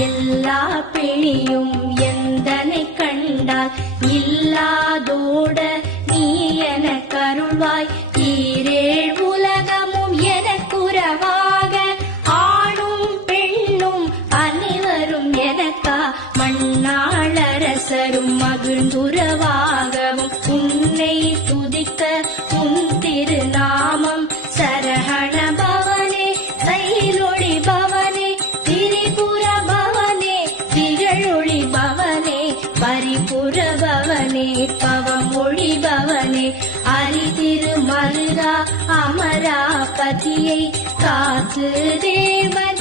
எல்லா பிணியும் எந்தனை கண்டால் இல்லாதோட நீ என கருள்வாய். ஈரேழ் உலகமும் எனக்குறவாக ஆணும் பெண்ணும் அனைவரும் எனக்கா மண்ணாளரசரும் மகிழ்ந்துறவாகவும் உன்னை துதிக்க உன் திருநாமம் சரஹண பவனே தைலொளி பவனே திரிபுர பவனே திகழொளி பவனே பரிபுர பவனே பவமொழி பவனே அரிதிரு மருதா அமராபதியை காத்து தேவன்